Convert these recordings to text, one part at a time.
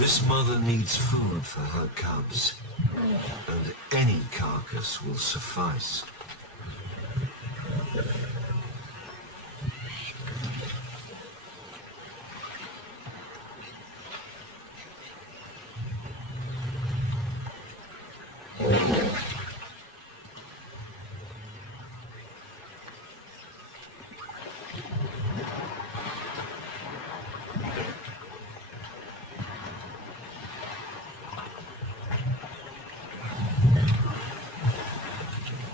This mother needs food for her cubs, and any carcass will suffice.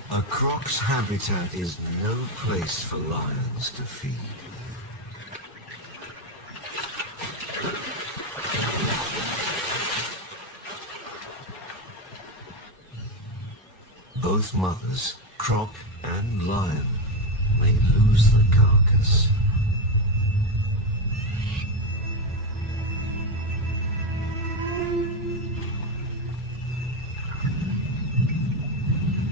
A croc's habitat is no place for lions to feed. Both mothers, croc and lion, may lose the carcass.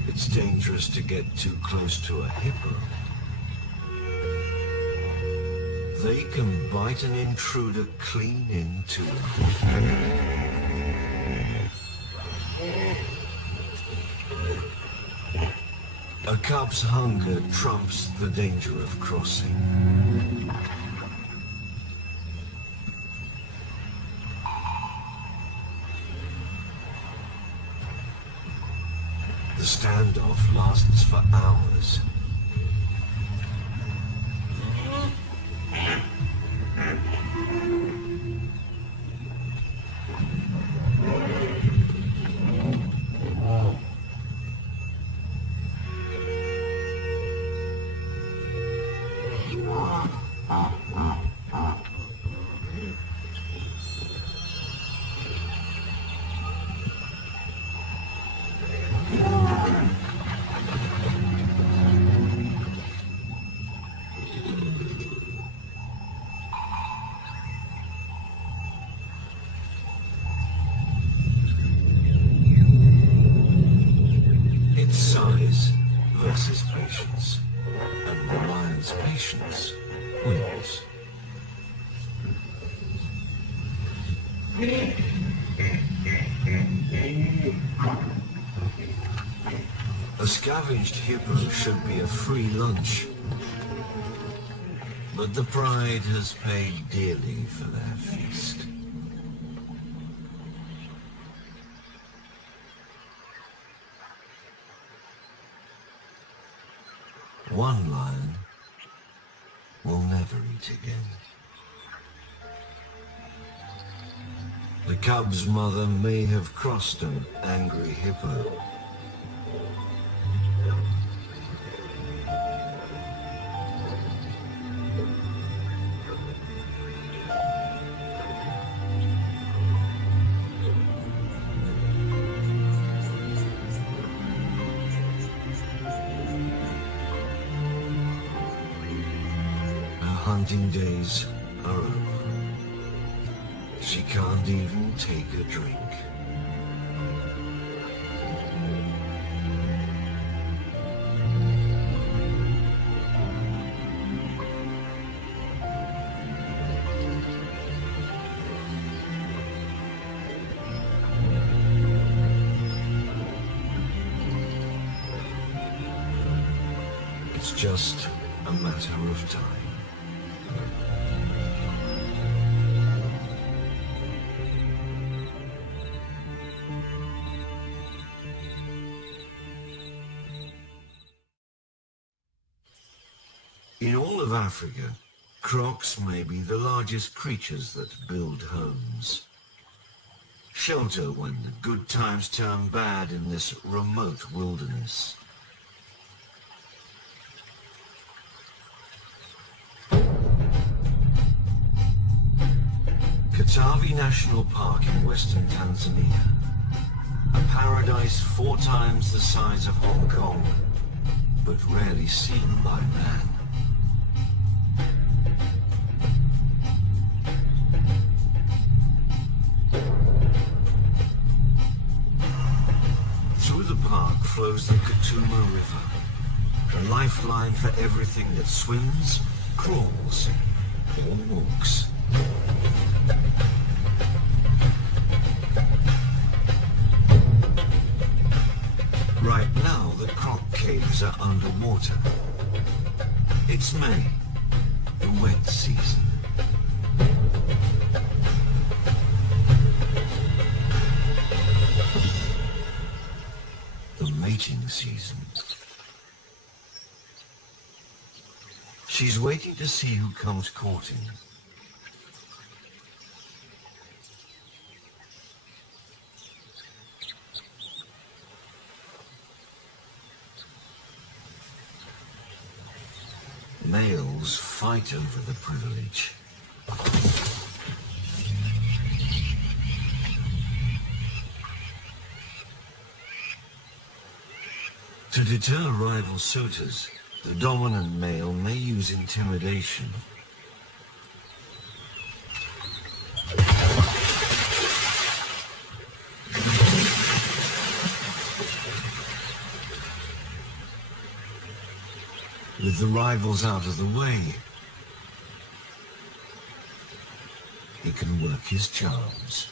It's dangerous to get too close to a hippo. They can bite an intruder clean in two. A cub's hunger trumps the danger of crossing. The standoff lasts for hours. Size versus patience, and the lion's patience wins. A scavenged hippo should be a free lunch, but the pride has paid dearly for their feast. One lion will never eat again. The cub's mother may have crossed an angry hippo. Hunting days are over. She can't even take a drink. It's just a matter of time. In all of Africa, crocs may be the largest creatures that build homes. Shelter when the good times turn bad in this remote wilderness. Katavi National Park in western Tanzania. A paradise 4 times the size of Hong Kong, but rarely seen by man. Through the park flows the Katuma River, a lifeline for everything that swims, crawls, or walks. underwater. It's May, the wet season. The mating season. She's waiting to see who comes courting. Males fight over the privilege. To deter rival suitors, the dominant male may use intimidation. With the rivals out of the way, he can work his charms.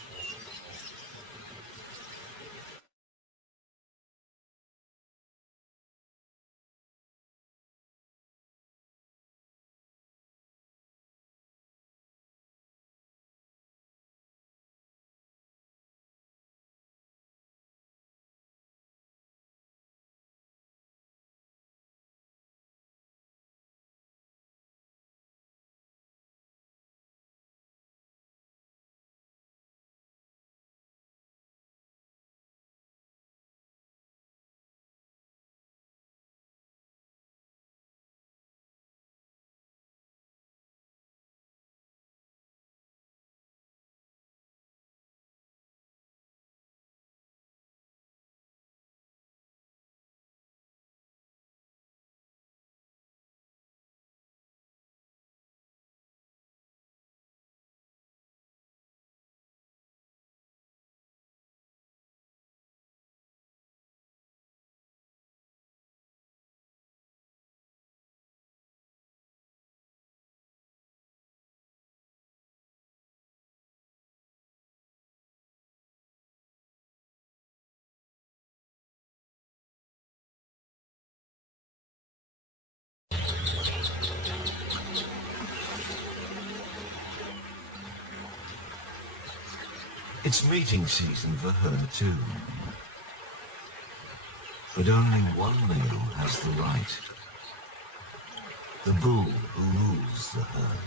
It's mating season for her too. But only one male has the right. The bull who rules the herd.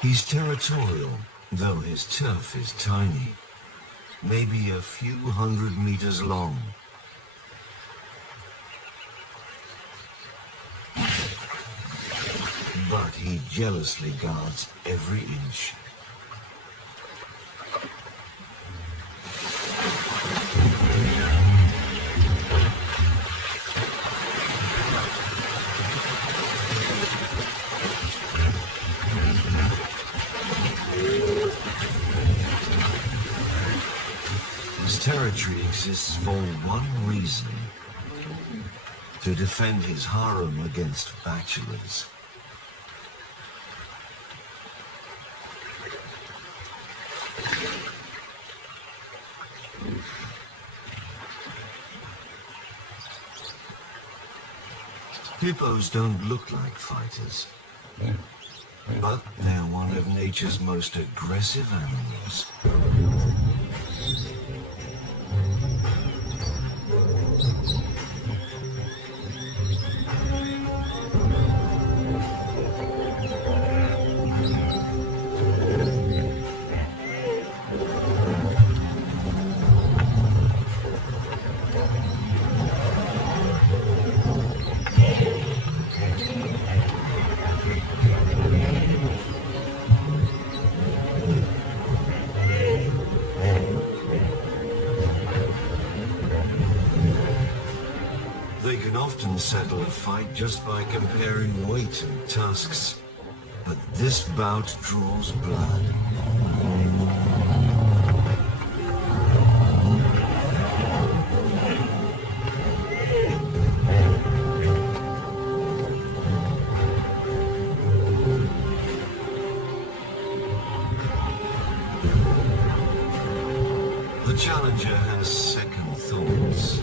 He's territorial, though his turf is tiny, maybe a few 100 meters long. But he jealously guards every inch. His territory exists for one reason: to defend his harem against bachelors. Hippos don't look like fighters, but they're one of nature's most aggressive animals. They can often settle a fight just by comparing weight and tusks, but this bout draws blood. The challenger has second thoughts.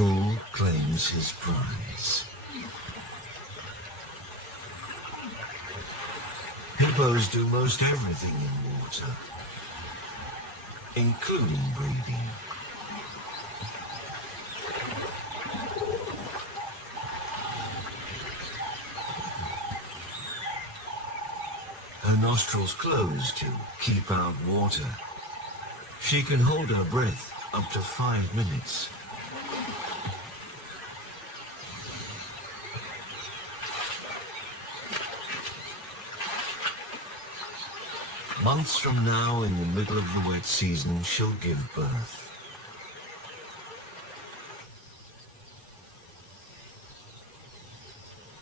bull claims his prize. Hippos do most everything in water, including breathing. Her nostrils close to keep out water. She can hold her breath up to 5 minutes. Months from now, in the middle of the wet season, she'll give birth.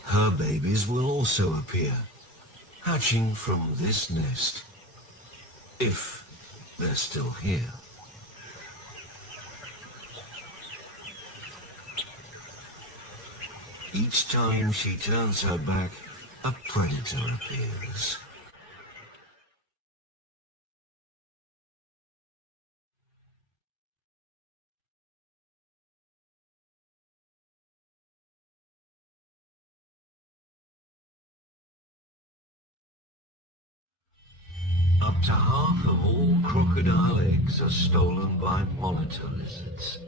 Her babies will also appear, hatching from this nest, if they're still here. Each time she turns her back, a predator appears. Up to half of all crocodile eggs are stolen by monitor lizards.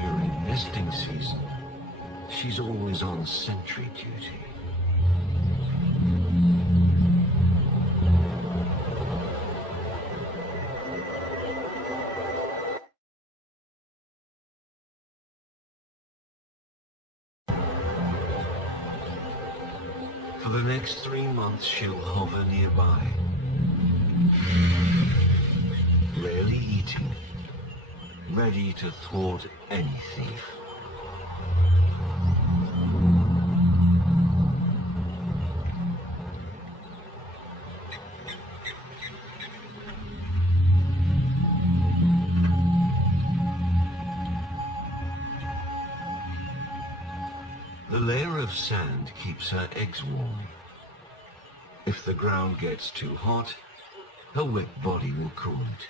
During nesting season, she's always on sentry duty. For the next 3 months, she'll hover nearby, rarely eating, ready to thwart any thief. The layer of sand keeps her eggs warm. If the ground gets too hot, her wet body will cool it.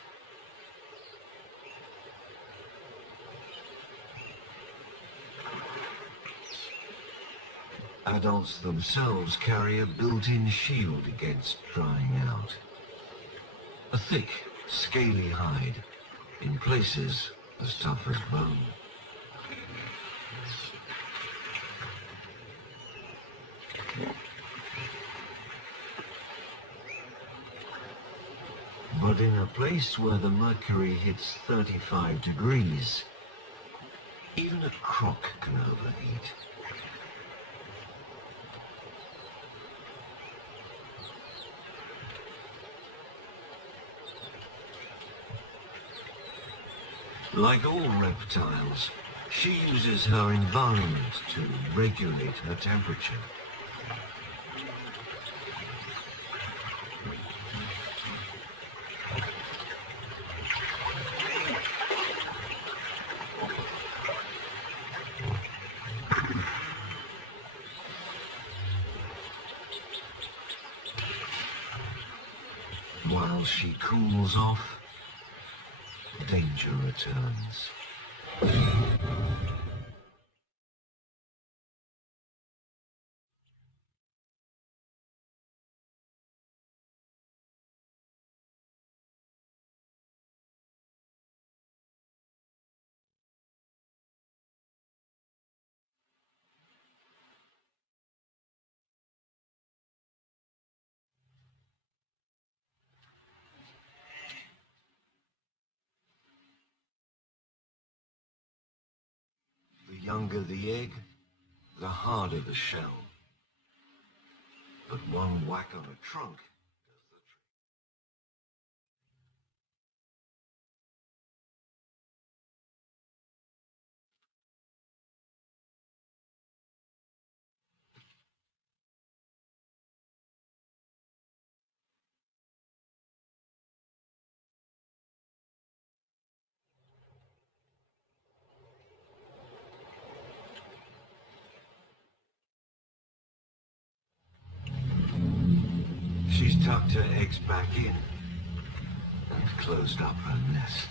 Adults themselves carry a built-in shield against drying out. A thick, scaly hide, in places as tough as bone. But in a place where the mercury hits 35 degrees, even a croc can overheat. Like all reptiles, she uses her environment to regulate her temperature. While she cools off, danger returns. The younger the egg, the harder the shell. But one whack on a trunk tucked her eggs back in and closed up her nest.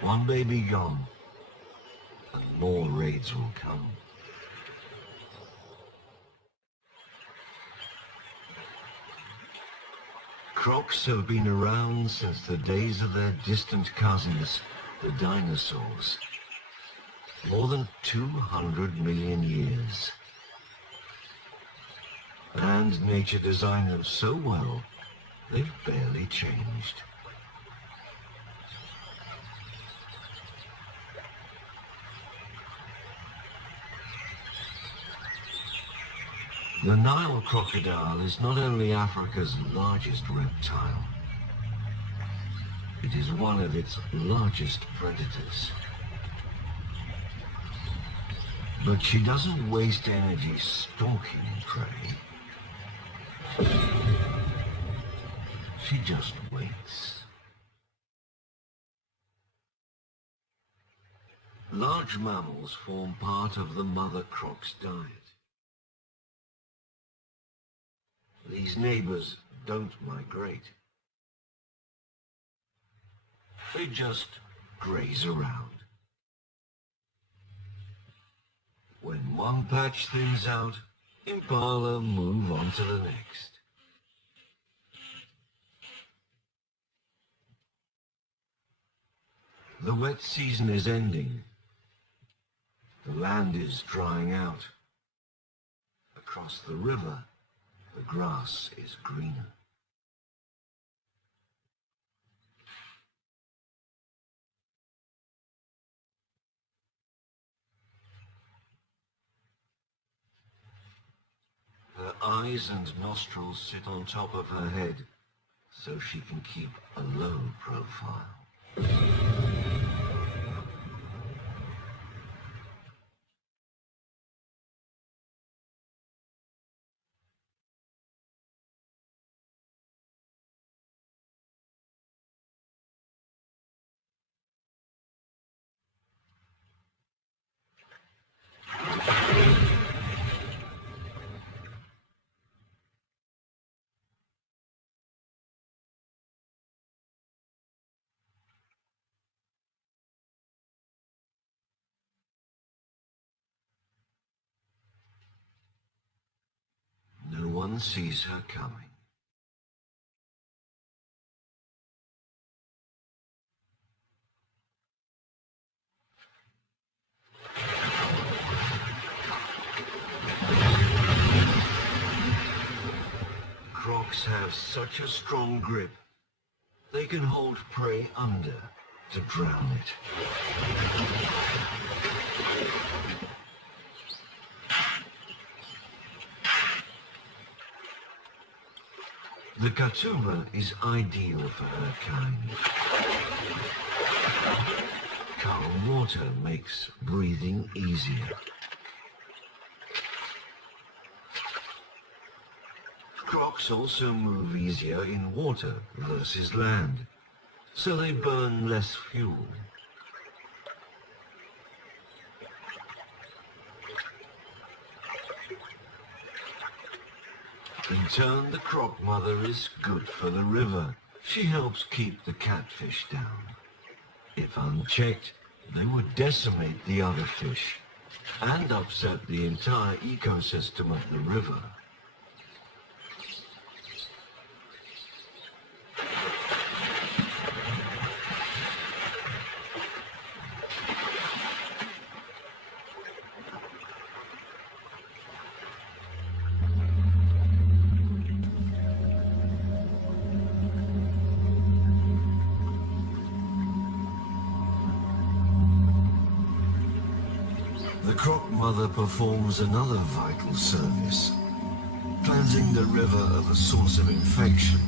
One baby gone, and more raids will come. Crocs have been around since the days of their distant cousins, the dinosaurs. More than 200 million years. And nature designed them so well, they've barely changed. The Nile crocodile is not only Africa's largest reptile, it is one of its largest predators. But she doesn't waste energy stalking prey. She just waits. Large mammals form part of the mother croc's diet. These neighbors don't migrate. They just graze around. When one patch thins out, impala move on to the next. The wet season is ending. The land is drying out. Across the river, the grass is greener. Her eyes and nostrils sit on top of her head, so she can keep a low profile. No one sees her coming. Crocs have such a strong grip, they can hold prey under to drown it. The katuba is ideal for her kind. Calm water makes breathing easier. Crocs also move easier in water versus land, so they burn less fuel. In turn, the croc mother is good for the river. She helps keep the catfish down. If unchecked, they would decimate the other fish and upset the entire ecosystem of the river. The croc mother performs another vital service, cleansing the river of a source of infection.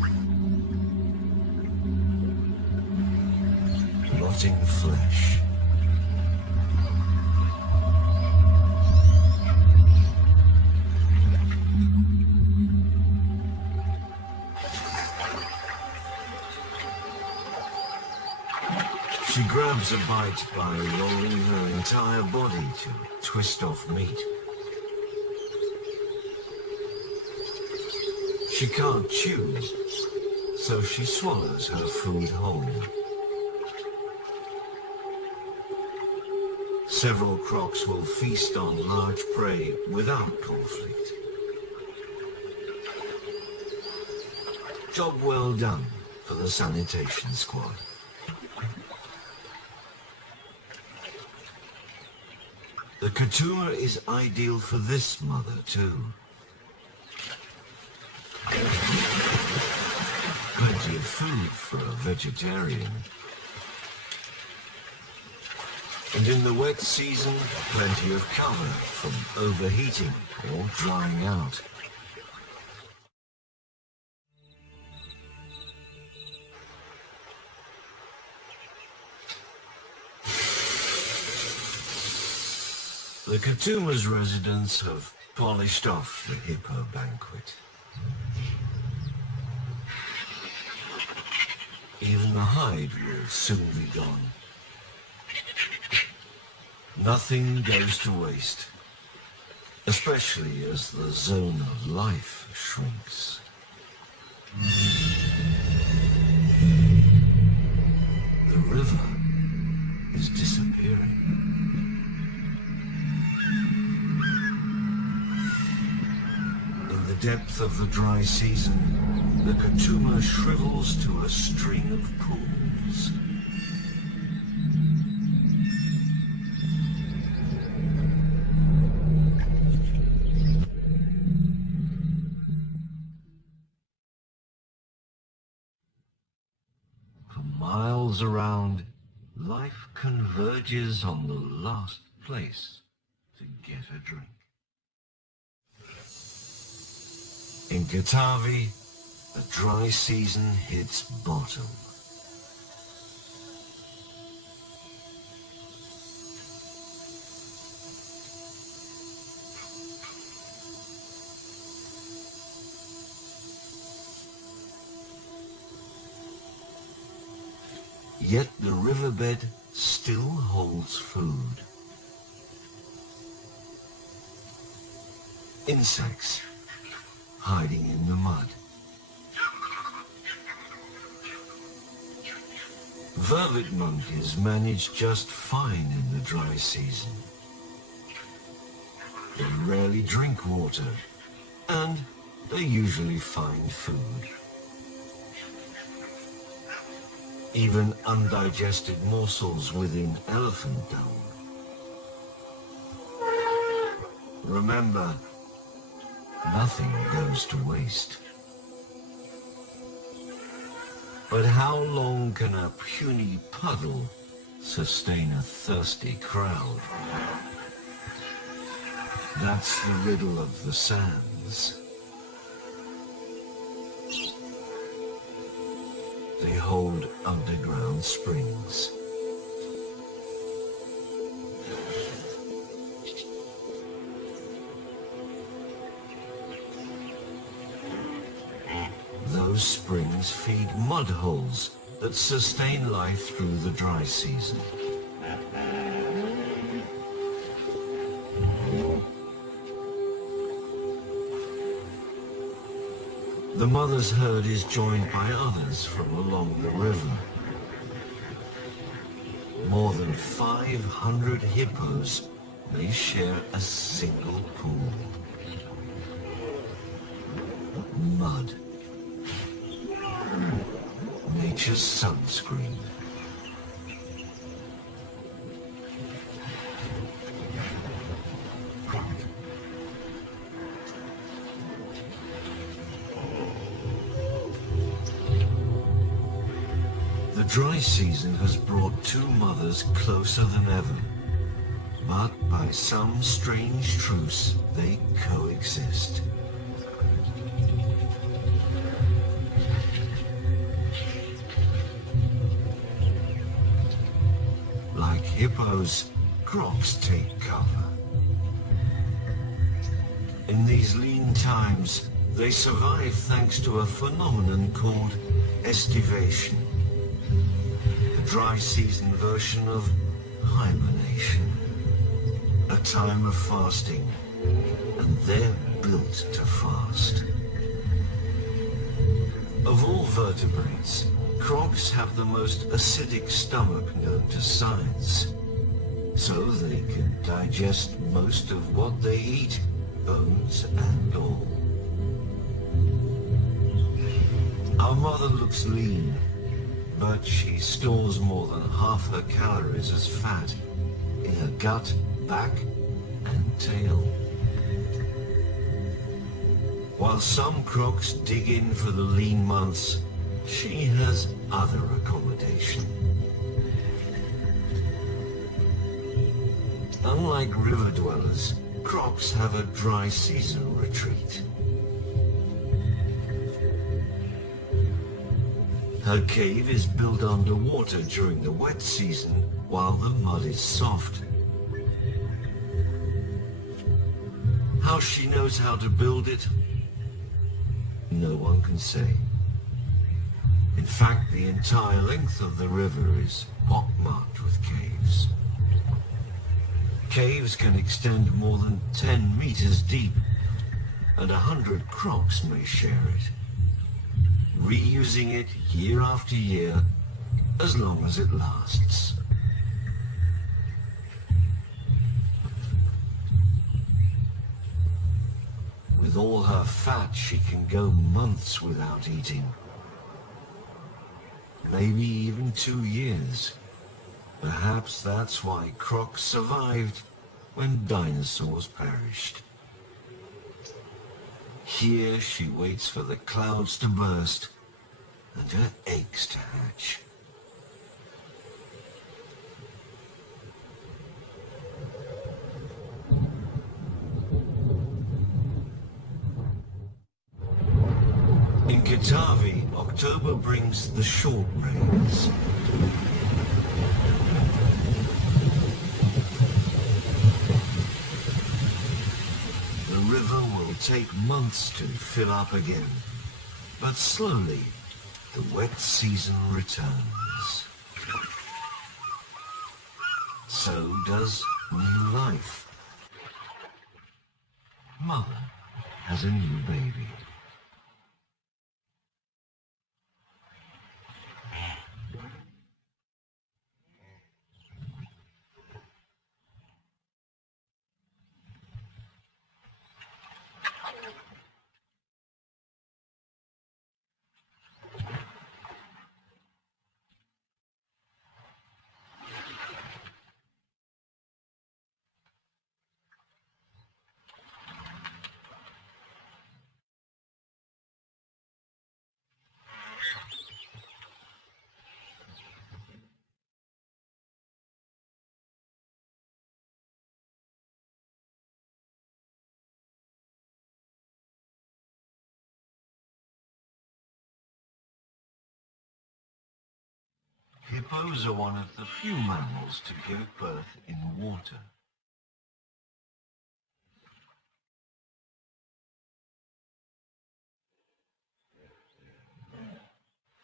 Rotting flesh. She grabs a bite by rolling her entire body to twist off meat. She can't chew, so she swallows her food whole. Several crocs will feast on large prey without conflict. Job well done for the sanitation squad. The Katuma is ideal for this mother too. Plenty of food for a vegetarian. And in the wet season, plenty of cover from overheating or drying out. The Katuma's residents have polished off the hippo banquet. Even the hide will soon be gone. Nothing goes to waste, especially as the zone of life shrinks. The river is disappearing. In the depth of the dry season, the Katuma shrivels to a string of pools. For miles around, life converges on the last place to get a drink. In Katavi, a dry season hits bottom. Yet the riverbed still holds food. Insects hiding in the mud. Vervet monkeys manage just fine in the dry season. They rarely drink water, and they usually find food. Even undigested morsels within elephant dung. Remember, nothing goes to waste. But how long can a puny puddle sustain a thirsty crowd? That's the riddle of the sands. They hold underground springs. Those springs feed mud holes that sustain life through the dry season. The mother's herd is joined by others from along the river. More than 500 hippos may share a single pool. Mud. Nature's sunscreen. The dry season has brought two mothers closer than ever, but by some strange truce, they coexist. Like hippos, crocs take cover. In these lean times, they survive thanks to a phenomenon called estivation. The dry season version of hibernation. A time of fasting, and they're built to fast. Of all vertebrates, crocs have the most acidic stomach known to science. So they can digest most of what they eat, bones and all. Our mother looks lean, but she stores more than half her calories as fat in her gut, back, and tail. While some crocs dig in for the lean months, she has other accommodation. Unlike river dwellers, crocs have a dry season retreat. Her cave is built underwater during the wet season while the mud is soft. How she knows how to build it, no one can say. In fact, the entire length of the river is pockmarked with caves. Caves can extend more than 10 meters deep, and 100 crocs may share it, reusing it year after year, as long as it lasts. With all her fat, she can go months without eating. Maybe even 2 years. Perhaps that's why crocs survived when dinosaurs perished. Here she waits for the clouds to burst and her eggs to hatch. In Katavi, October brings the short rains. The river will take months to fill up again, but slowly the wet season returns. So does new life. Mother has a new baby. Hippos are one of the few mammals to give birth in water.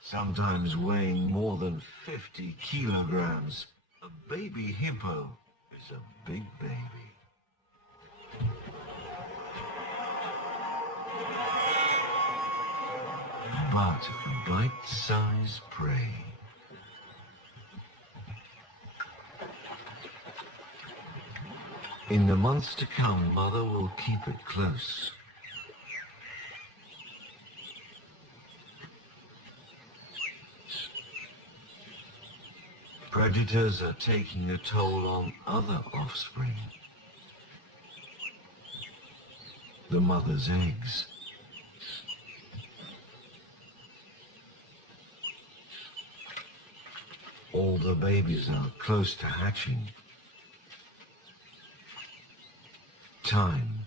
Sometimes weighing more than 50 kilograms, a baby hippo is a big baby. But bite-sized prey. In the months to come, Mother will keep it close. Predators are taking a toll on other offspring. The mother's eggs. All the babies are close to hatching. Time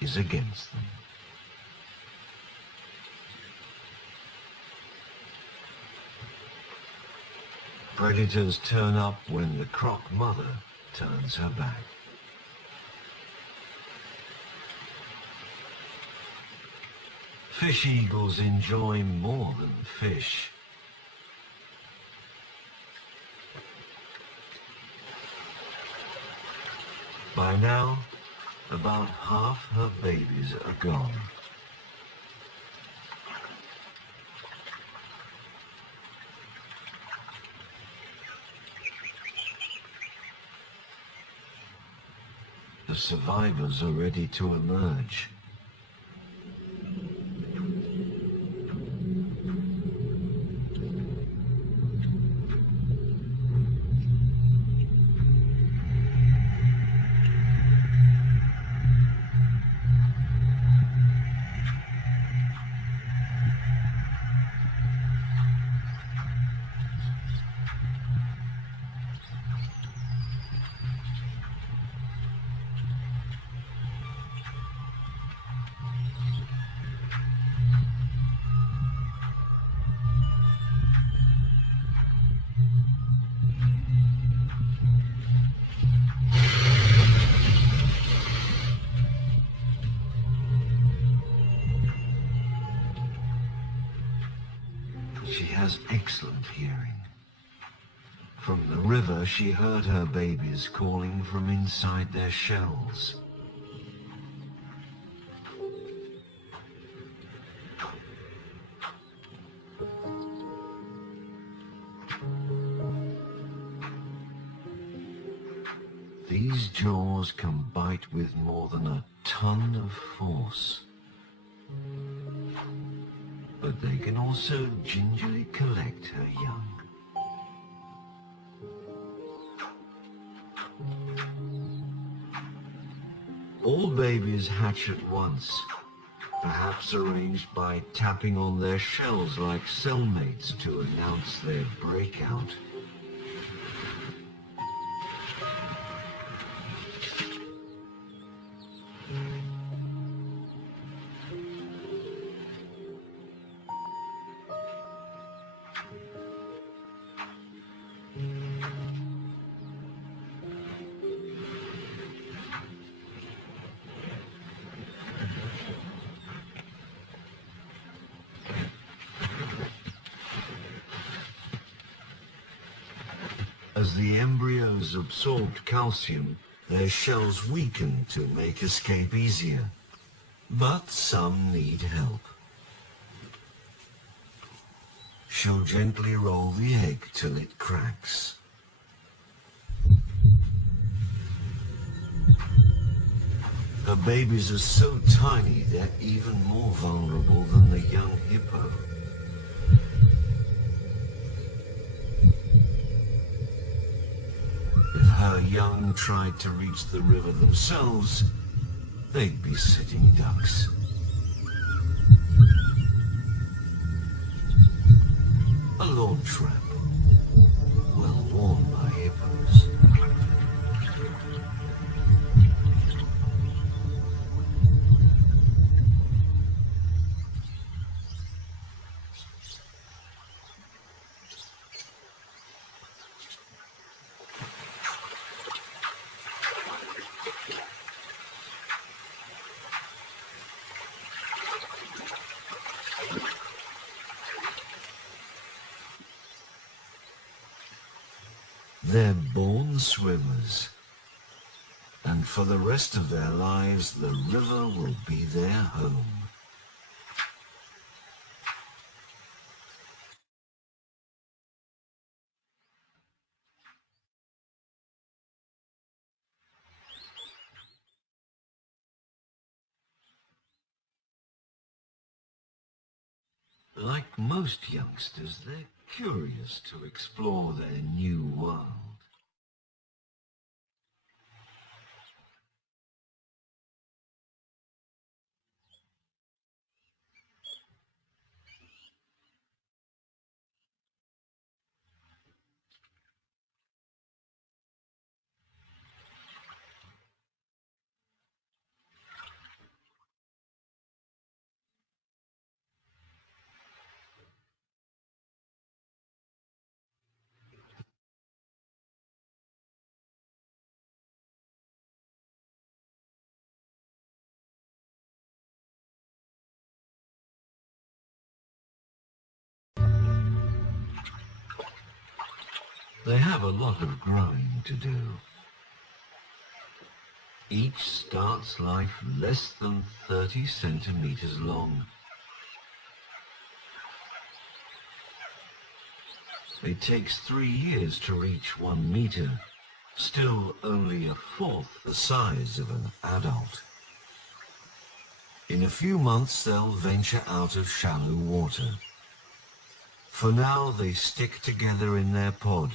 is against them. Predators turn up when the croc mother turns her back. Fish eagles enjoy more than fish. By now, about half her babies are gone. The survivors are ready to emerge. She has excellent hearing. From the river, she heard her babies calling from inside their shells. These jaws can bite with more than a ton of force. But they can also gingerly collect her young. All babies hatch at once, perhaps arranged by tapping on their shells like cellmates to announce their breakout. As the embryos absorbed calcium, their shells weaken to make escape easier. But some need help. She'll gently roll the egg till it cracks. Her babies are so tiny they're even more vulnerable than the young hippo. If her young tried to reach the river themselves, they'd be sitting ducks. A launch ramp, well worn by hippos. They're born swimmers, and for the rest of their lives, the river will be their home. Like most youngsters, they're curious to explore their new world. They have a lot of growing to do. Each starts life less than 30 centimeters long. It takes 3 years to reach 1 meter, still only a fourth the size of an adult. In a few months they'll venture out of shallow water. For now they stick together in their pod,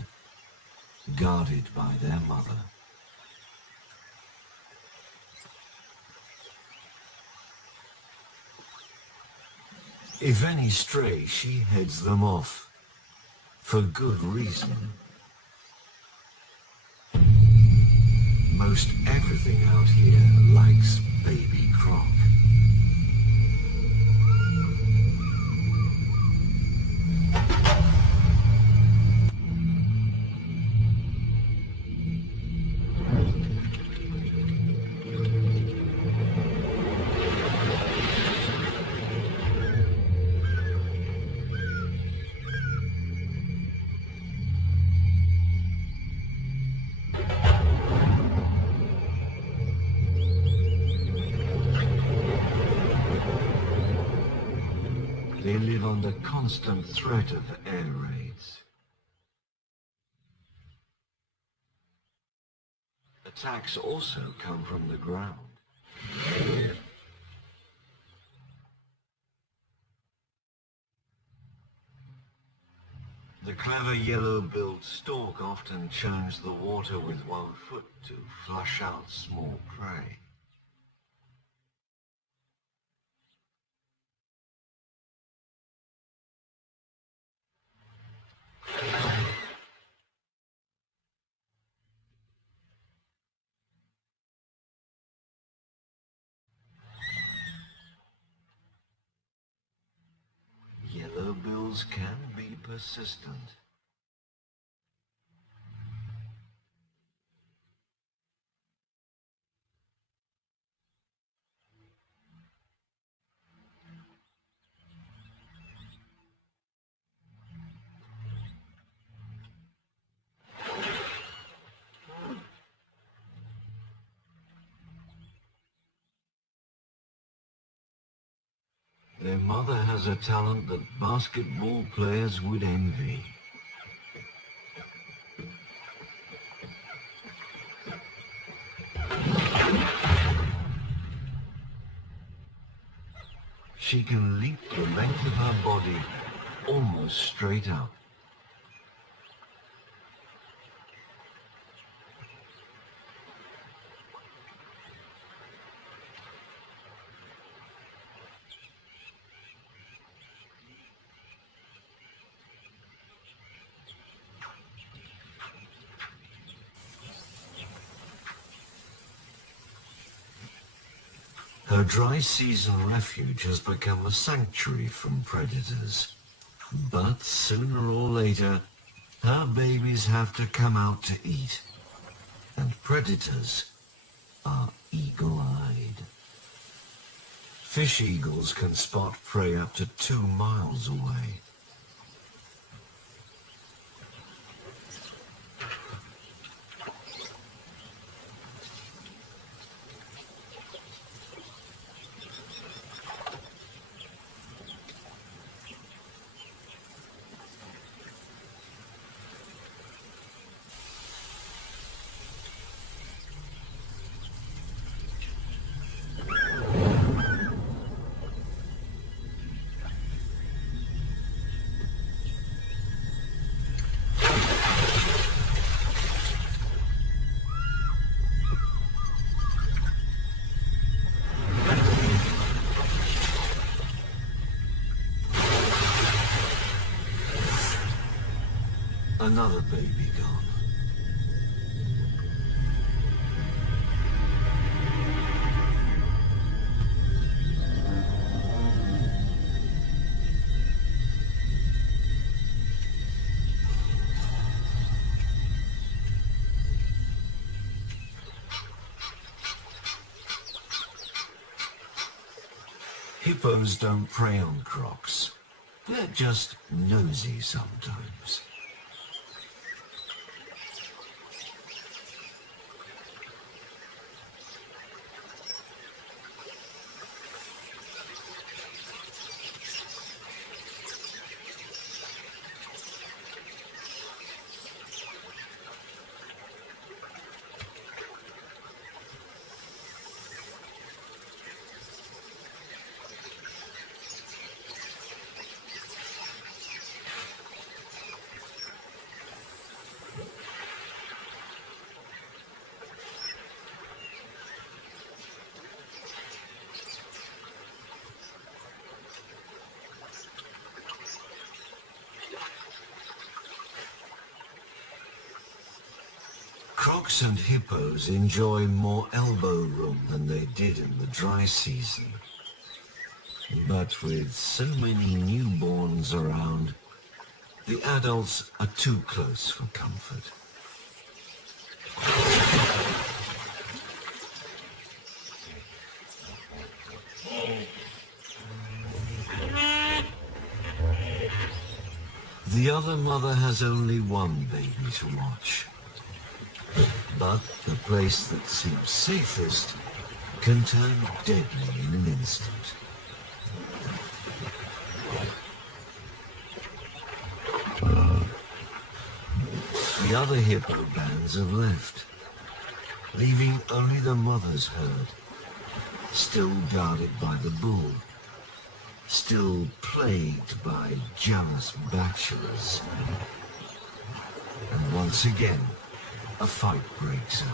guarded by their mother. If any stray, she heads them off, for good reason. Most everything out here likes baby croc. They live under constant threat of air raids. Attacks also come from the ground. The clever yellow-billed stork often churns the water with one foot to flush out small prey. Yellowbills can be persistent. Their mother has a talent that basketball players would envy. She can leap the length of her body almost straight up. Her dry season refuge has become a sanctuary from predators. But sooner or later, her babies have to come out to eat. And predators are eagle-eyed. Fish eagles can spot prey up to 2 miles away. Another baby gone. Hippos don't prey on crocs. They're just nosy sometimes. Crocs and hippos enjoy more elbow room than they did in the dry season. But with so many newborns around, the adults are too close for comfort. The other mother has only one baby to watch. But the place that seems safest can turn deadly in an instant. The other hippo bands have left, leaving only the mother's herd, still guarded by the bull, still plagued by jealous bachelors. And once again, a fight breaks out.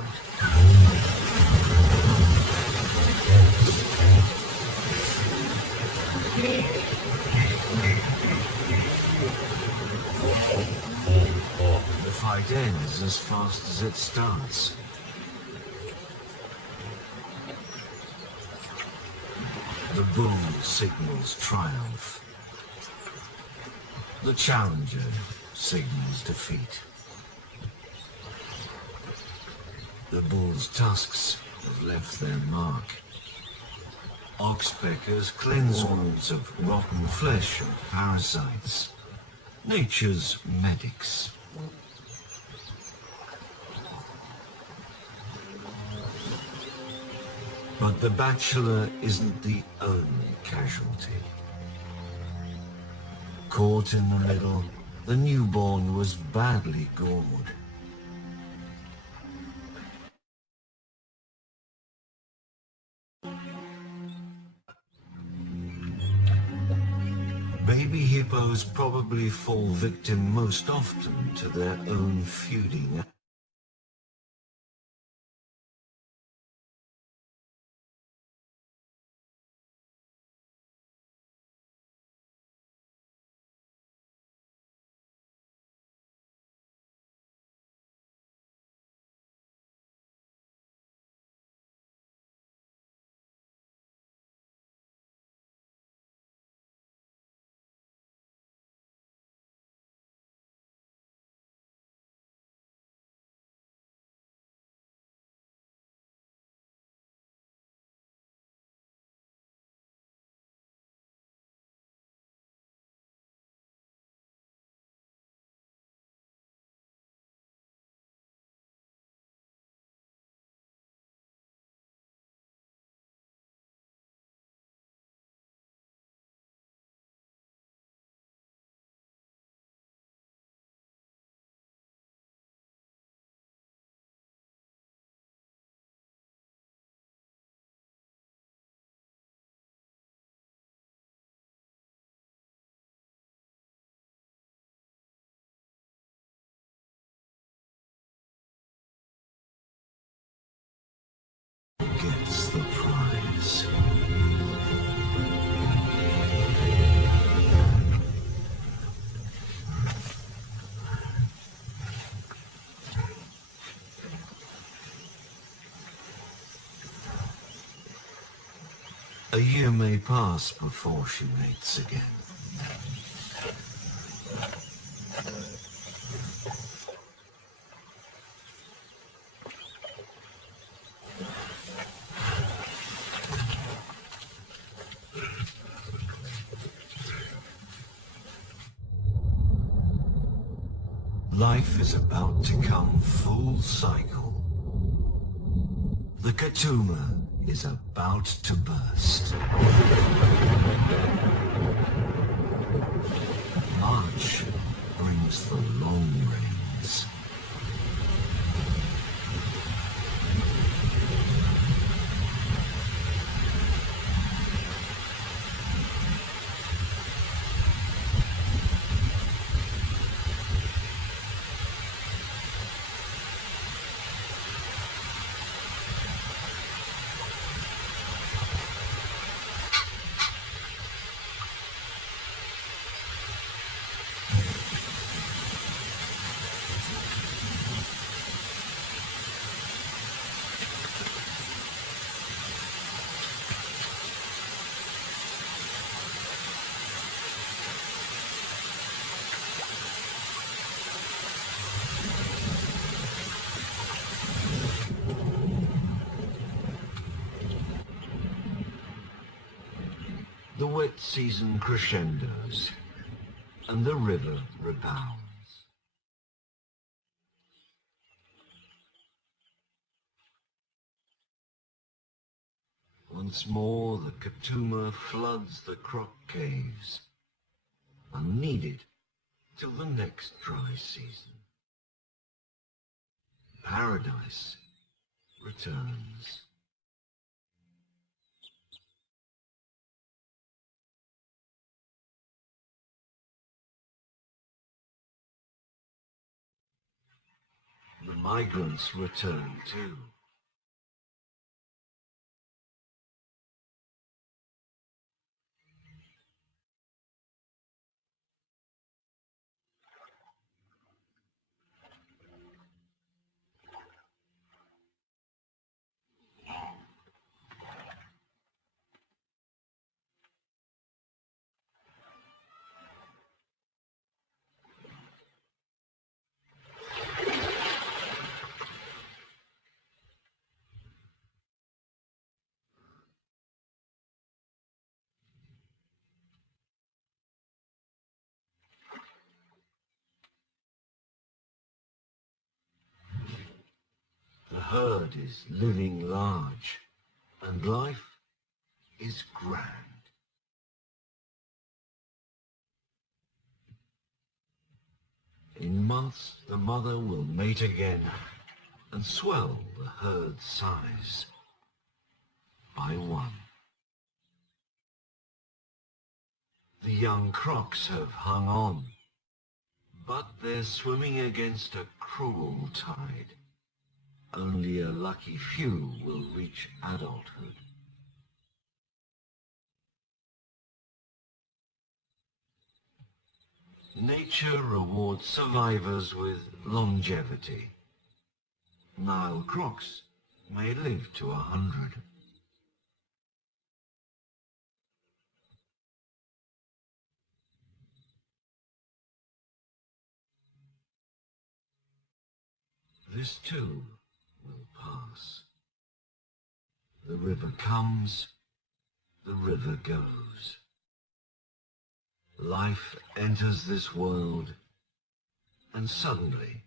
The fight ends as fast as it starts. The bull signals triumph. The challenger signals defeat. The bull's tusks have left their mark. Oxpeckers cleanse wounds of rotten flesh and parasites. Nature's medics. But the bachelor isn't the only casualty. Caught in the middle, the newborn was badly gored. Baby hippos probably fall victim most often to their own feuding. Gets the prize. A year may pass before she mates again. Life is about to come full cycle. The Katuma is about to burst. March brings the long rains. The wet season crescendos, and the river rebounds. Once more the Katuma floods the Croc caves, unneeded till the next dry season. Paradise returns. The migrants return too. The herd is living large, and life is grand. In months, the mother will mate again and swell the herd's size by one. The young crocs have hung on, but they're swimming against a cruel tide. Only a lucky few will reach adulthood. Nature rewards survivors with longevity. Nile crocs may live to 100. This too will pass. The river comes, the river goes. Life enters this world and suddenly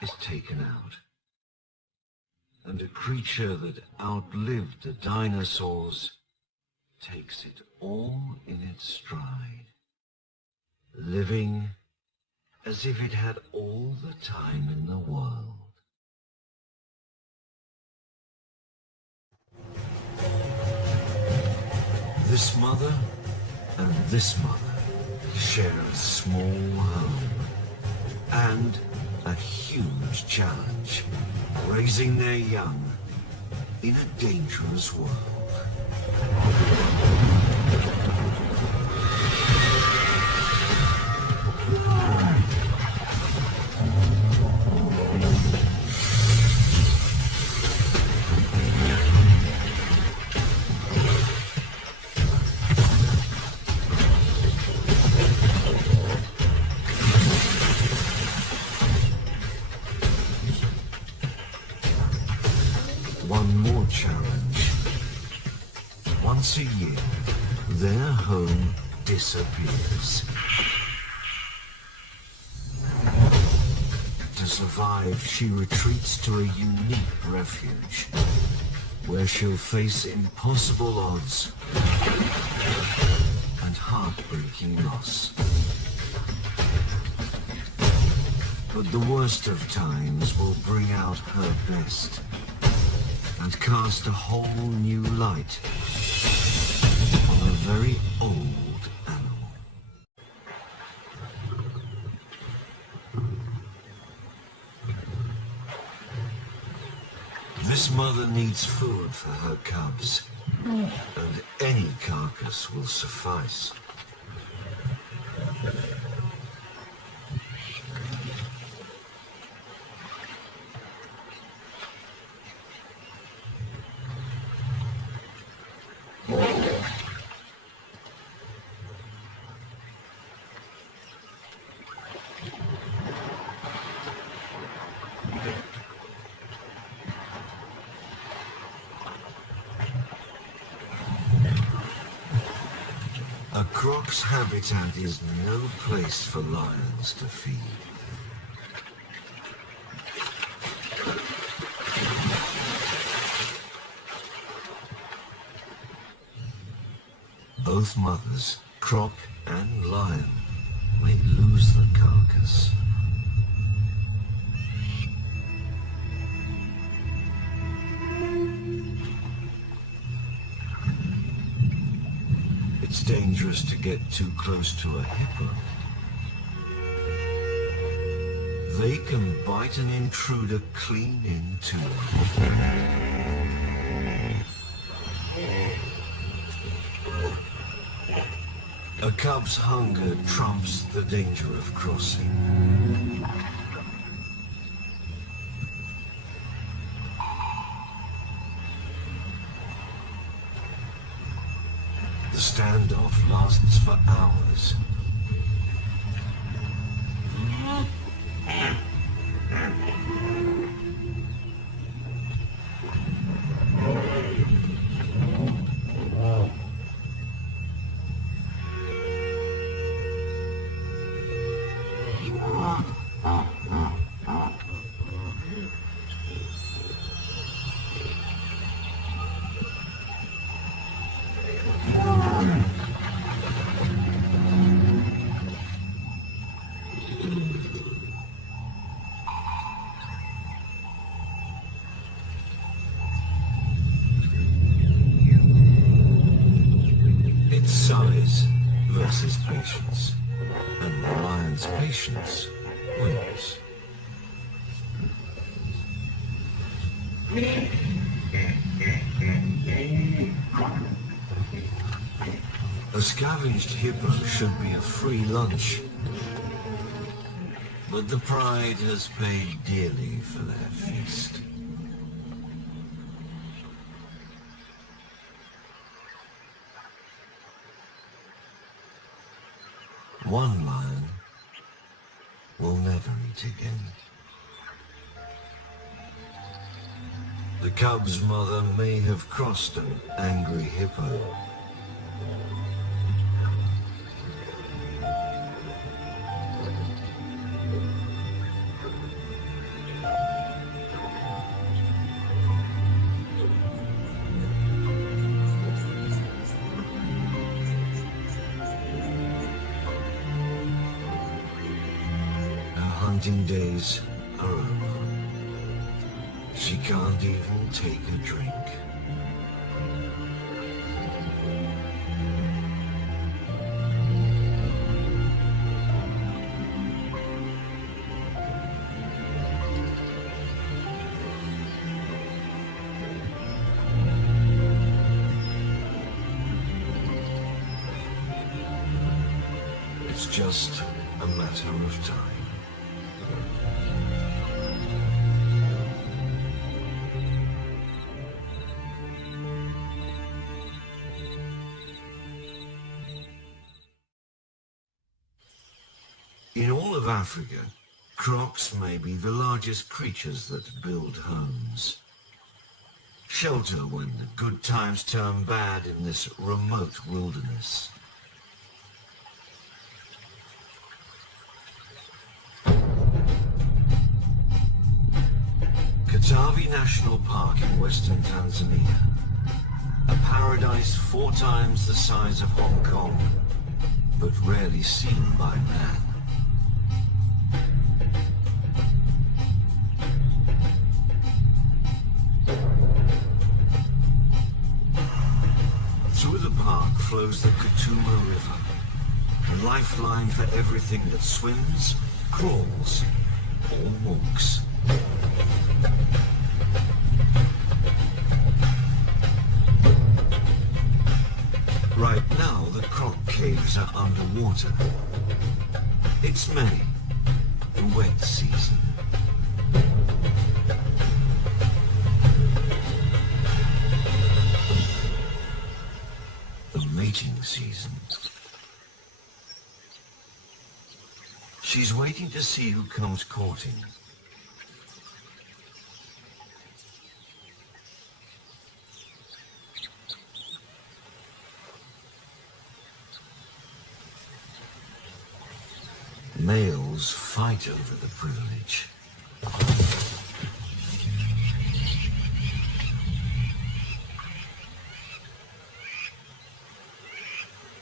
is taken out. And a creature that outlived the dinosaurs takes it all in its stride, living as if it had all the time in the world. This mother and this mother share a small home and a huge challenge, raising their young in a dangerous world. One more challenge. Once a year, their home disappears. To survive, she retreats to a unique refuge, where she'll face impossible odds and heartbreaking loss. But the worst of times will bring out her best and cast a whole new light on a very old animal. This mother needs food for her cubs, and any carcass will suffice. Croc's habitat is no place for lions to feed. Both mothers, croc and lion, may lose the carcass. It's dangerous to get too close to a hippo. They can bite an intruder clean in two. A cub's hunger trumps the danger of crossing. The standoff lasts for hours. It's size versus patience, and the lion's patience wins. A scavenged hippo should be a free lunch, but the pride has paid dearly for their feast. One lion will never eat again. The cub's mother may have crossed an angry hippo. Hunting days are over. She can't even take a drink. It's just a matter of time. In all of Africa, crocs may be the largest creatures that build homes. Shelter when the good times turn bad in this remote wilderness. Katavi National Park in western Tanzania. A paradise 4 times the size of Hong Kong, but rarely seen by man. Through the park flows the Katuma River, a lifeline for everything that swims, crawls, or walks. Right now, the croc caves are underwater. It's May, the wet season. The mating season. She's waiting to see who comes courting. males fight over the privilege.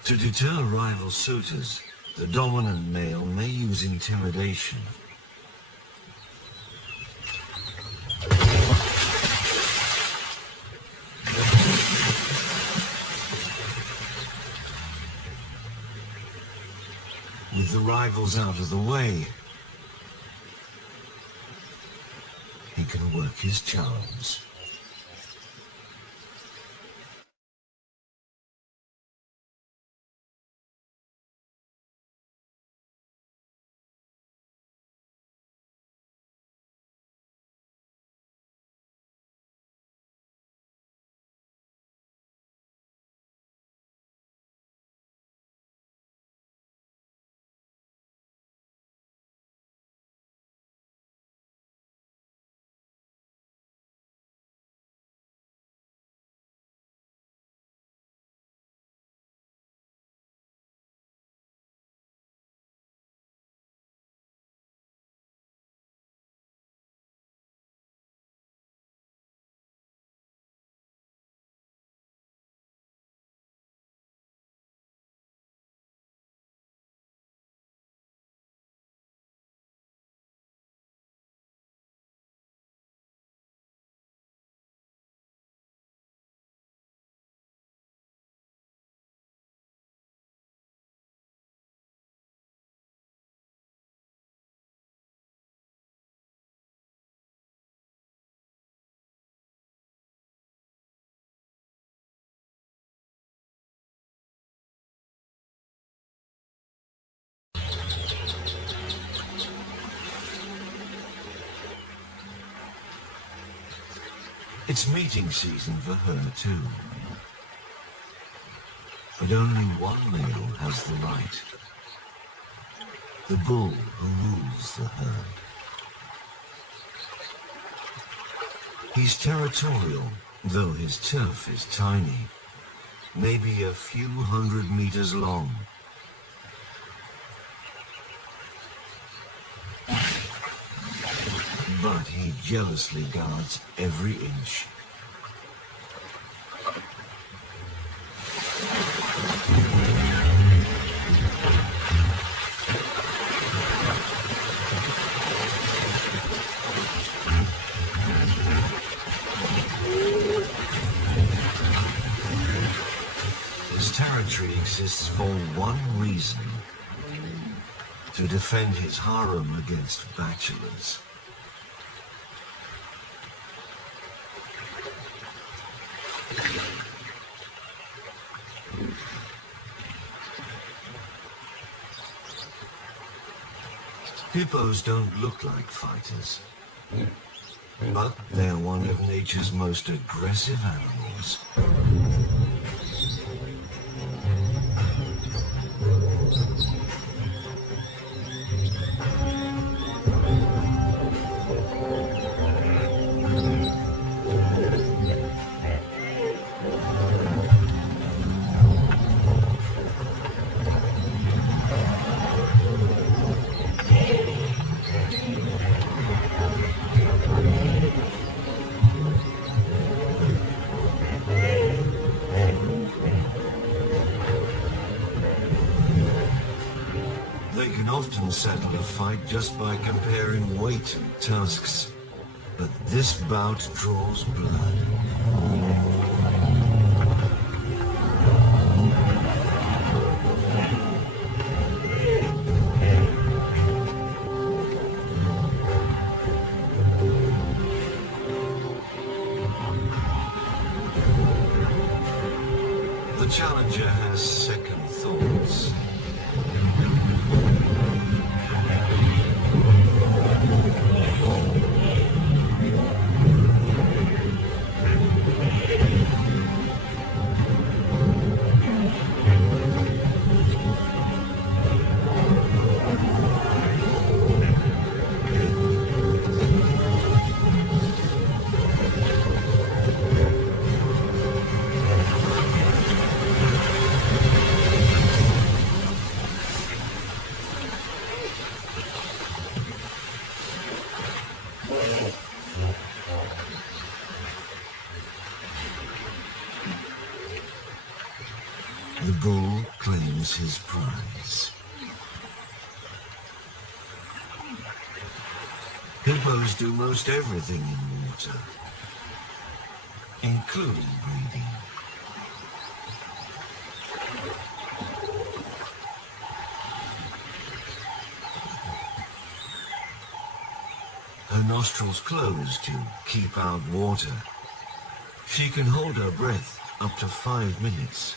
To deter rival suitors, the dominant male may use intimidation. With the rivals out of the way, he can work his charms. It's mating season for her too. But only one male has the right. The bull who rules the herd. He's territorial, though his turf is tiny, maybe a few 100 meters long. But he jealously guards every inch. His territory exists for one reason: to defend his harem against bachelors. Hippos don't look like fighters, but they're one of nature's most aggressive animals. They can often settle a fight just by comparing weight and tusks, but this bout draws blood. The challenger has second thoughts. The bull claims his prize. Hippos do most everything in water, including breathing. Her nostrils close to keep out water. She can hold her breath up to 5 minutes.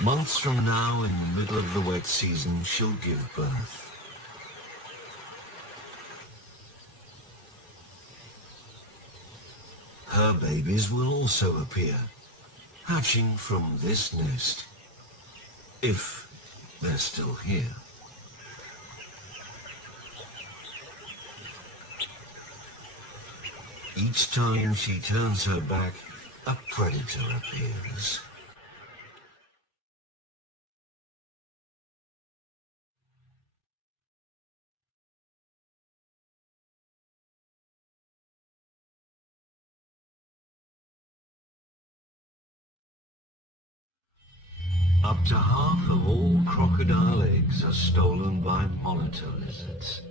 Months from now, in the middle of the wet season, she'll give birth. Her babies will also appear, hatching from this nest, if they're still here. Each time she turns her back, a predator appears. Up to half of all crocodile eggs are stolen by monitor lizards.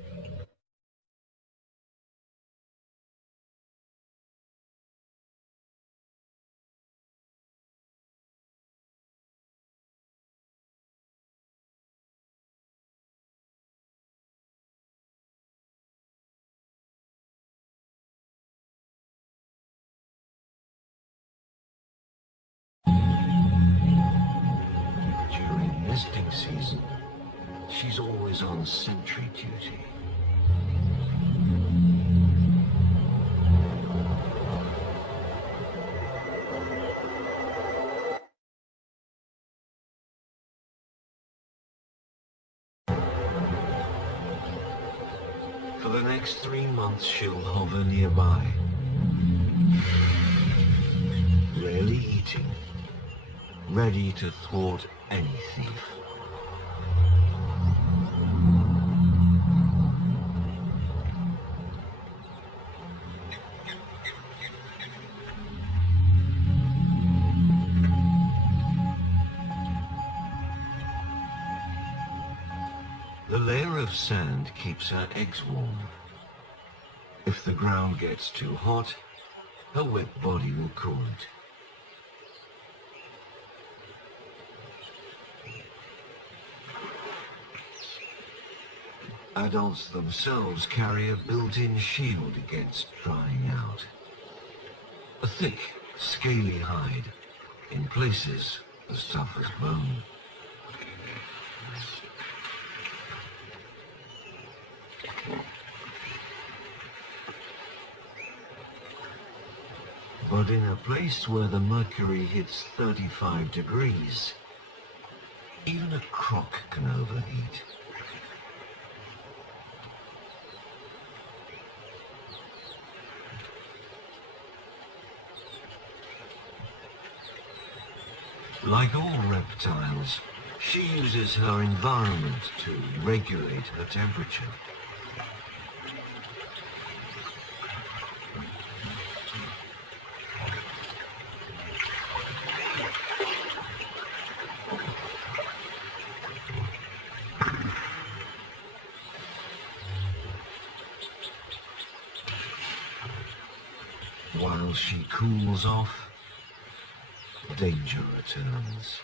During nesting season, she's always on sentry duty. For the next 3 months, she'll hover nearby, rarely eating, ready to thwart any thief. The layer of sand keeps her eggs warm. If the ground gets too hot, her wet body will cool it. Adults themselves carry a built-in shield against drying out. A thick, scaly hide, in places as tough as bone. But in a place where the mercury hits 35 degrees, even a croc can overheat. Like all reptiles, she uses her environment to regulate her temperature. While she cools off, danger returns.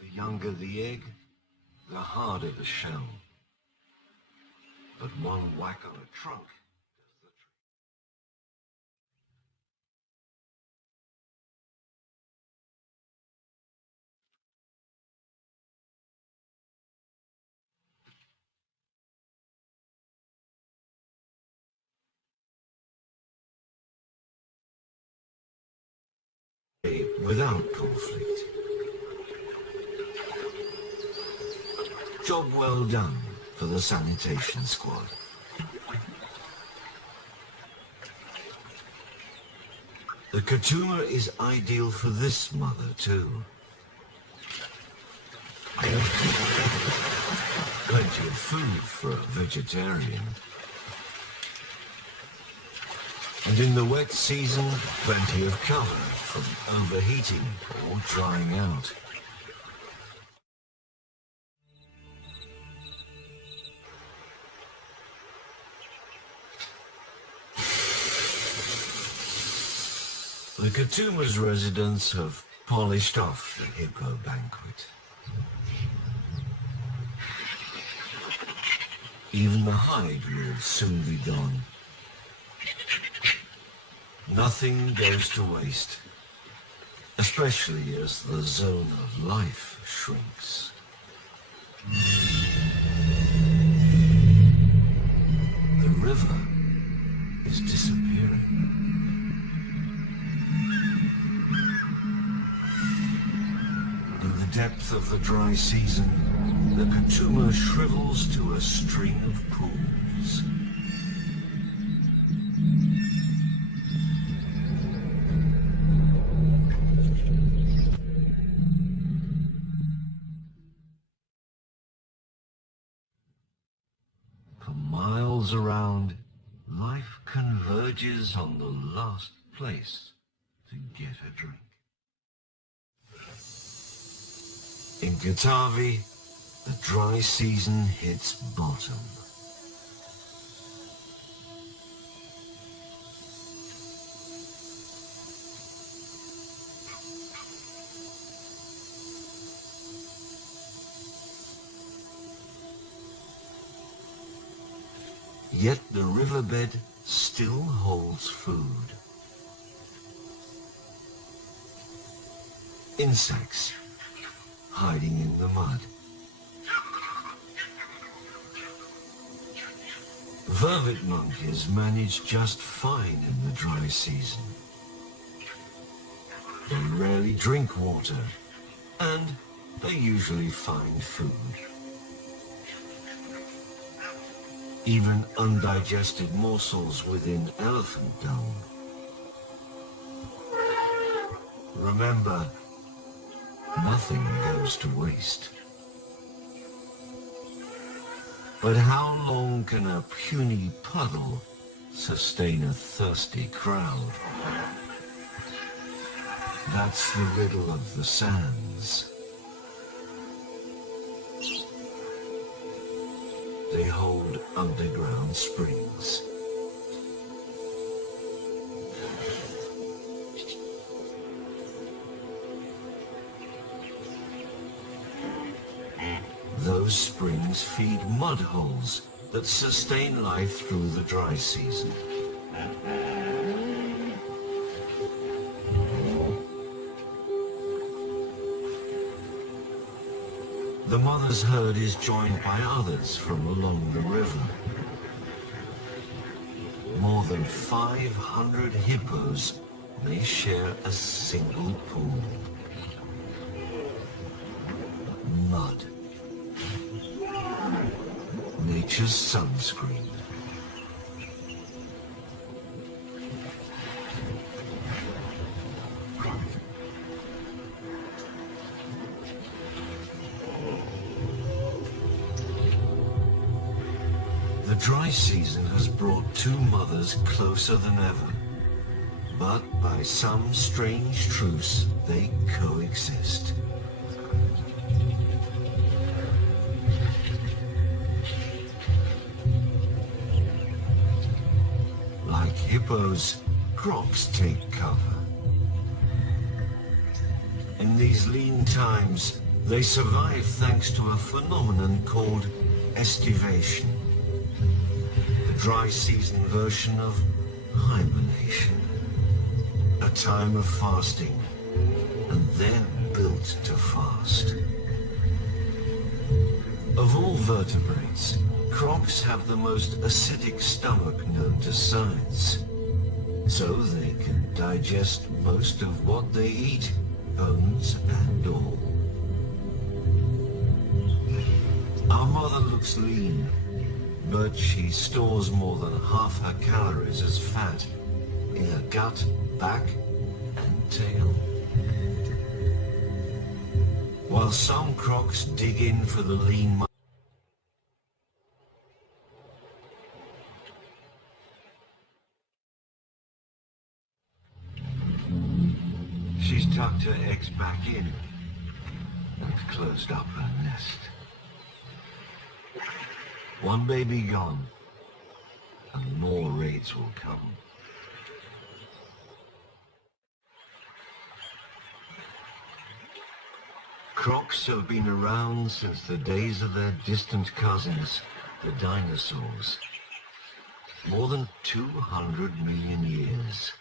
The younger the egg, the harder the shell. But one whack on a trunk does the trick. without conflict. Job well done for the sanitation squad. The Katuma is ideal for this mother too. Plenty of food for a vegetarian. And in the wet season, plenty of cover from overheating or drying out. The Katuma's residents have polished off the hippo banquet. Even the hide will soon be gone. Nothing goes to waste, especially as the zone of life shrinks. The river is disappearing. In the depth of the dry season, the Katuma shrivels to a string of pools. For miles around, life converges on the last place to get a drink. In Katavi, the dry season hits bottom. Yet the riverbed still holds food. Insects hiding in the mud. Vervet monkeys manage just fine in the dry season. They rarely drink water, and they usually find food. Even undigested morsels within elephant dung. Remember, nothing goes to waste. But how long can a puny puddle sustain a thirsty crowd? That's the riddle of the sands. They hold underground springs. Those springs feed mud holes that sustain life through the dry season. The mother's herd is joined by others from along the river. More than 500 hippos may share a single pool. Mud. Nature's sunscreen. The dry season has brought two mothers closer than ever, but by some strange truce, they coexist. Like hippos, crocs take cover. In these lean times, they survive thanks to a phenomenon called estivation. The dry season version of hibernation. A time of fasting, and they're built to fast. Of all vertebrates, crocs have the most acidic stomach known to science. so they can digest most of what they eat, bones and all. Our mother looks lean, but she stores more than half her calories as fat in her gut, back, and tail. While some crocs dig in for the lean. She's tucked her eggs back in and closed up her nest. One baby gone, and more raids will come. Crocs have been around since the days of their distant cousins, the dinosaurs. More than 200 million years.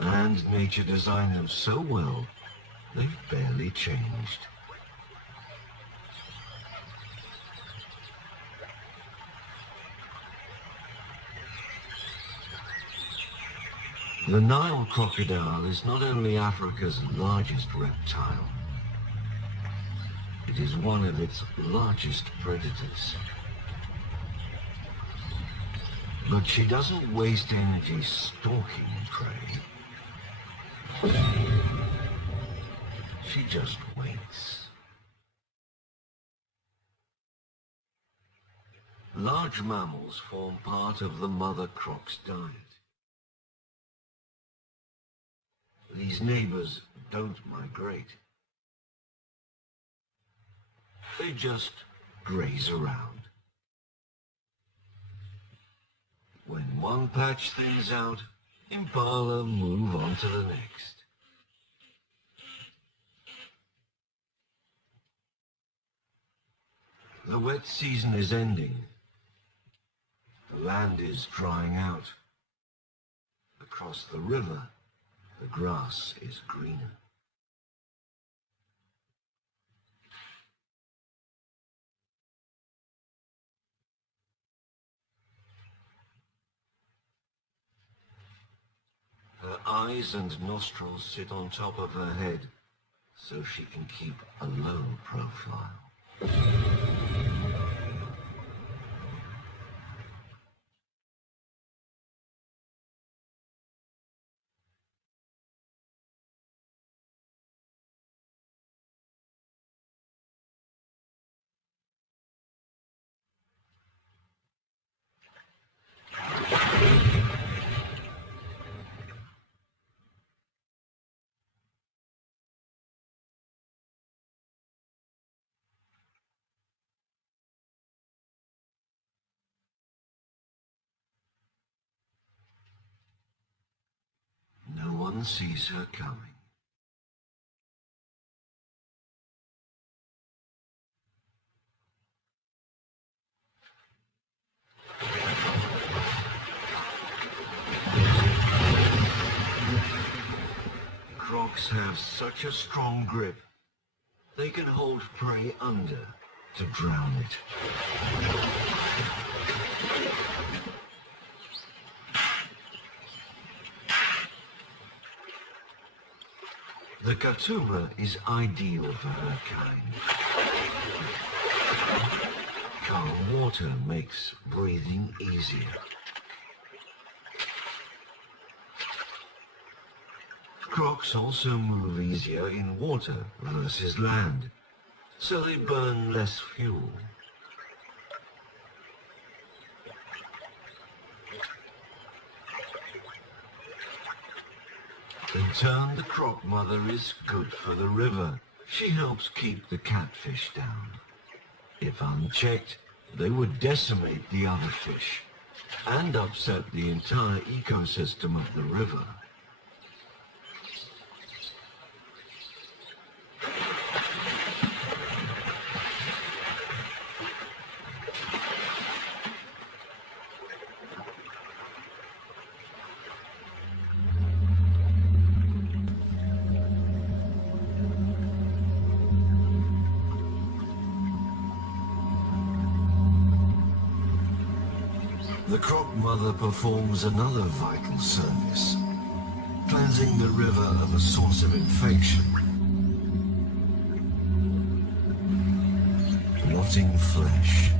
And nature designed them so well, they've barely changed. The Nile crocodile is not only Africa's largest reptile, it is one of its largest predators. But she doesn't waste energy stalking prey. She just waits. Large mammals form part of the mother croc's diet. These neighbors don't migrate. They just graze around. When one patch thins out, impala move on to the next. The wet season is ending. The land is drying out. Across the river, the grass is greener. Her eyes and nostrils sit on top of her head, so she can keep a low profile. No one sees her coming. Crocs have such a strong grip, they can hold prey under to drown it. The Katuma is ideal for her kind. Calm water makes breathing easier. Crocs also move easier in water versus land, so they burn less fuel. In turn, the croc mother is good for the river. She helps keep the catfish down. If unchecked, they would decimate the other fish and upset the entire ecosystem of the river. The Croc Mother performs another vital service, cleansing the river of a source of infection. Rotting flesh.